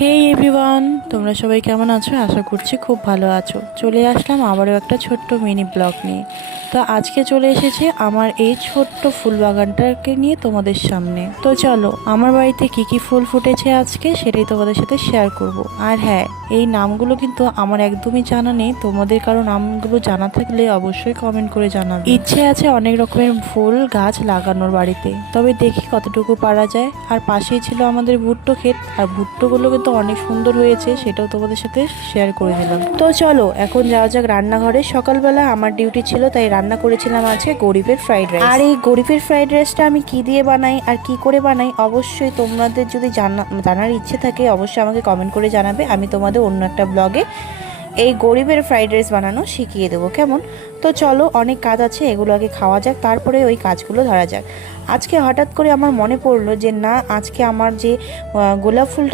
হে everyone, তোমরা সবাই কেমন আছো? আশা করছি খুব ভালো আছো। চলে আসলাম আবারও একটা ছোট্ট মিনি ব্লগ নিয়ে। তো আজকে চলে এসেছে আমার এই ছোট্ট ফুল বাগানটাকে নিয়ে তোমাদের সামনে। তো চলো, আমার বাড়িতে কি কি ফুল ফুটেছে আজকে সেটাই তোমাদের সাথে শেয়ার করব। আর হ্যাঁ, এই নামগুলো কিন্তু আমার একদমই জানা নেই। তোমাদের কারো নামগুলো জানা থাকলে অবশ্যই কমেন্ট করে জানাবে। ইচ্ছে আছে অনেক রকমের ফুল গাছ লাগানোর বাড়িতে, তবে দেখি কতটুকু পারা যায়। আর পাশেই ছিল আমাদের ভুট্টো ক্ষেত, আর ভুট্টোগুলো কিন্তু অনেক সুন্দর হয়েছে, সেটাও তোমাদের সাথে শেয়ার করে দিলাম। তো চলো এখন যাওয়া যাক রান্নাঘরে। সকালবেলা আমার ডিউটি ছিল, তাই রান্না করেছিলাম আজকে গরিবের ফ্রাইড রাইস। আর এই গরিবের ফ্রাইড রাইসটা আমি কি দিয়ে বানাই আর কি করে বানাই, অবশ্যই তোমাদের যদি জানার ইচ্ছে থাকে অবশ্যই আমাকে কমেন্ট করে জানাবে। আমি তোমাদের অন্য একটা ব্লগে এই গরিবের ফ্রাইড রাইস বানানো শিখিয়ে দেবো, কেমন? তো চলো, অনেক কাজ আছে, এগুলো আগে খাওয়া যাক, তারপরে ওই কাজগুলো ধরা যাক। আজকে হঠাৎ করে আমার মনে পড়লো যে না, আজকে আমার যে গোলাপ ফুলটা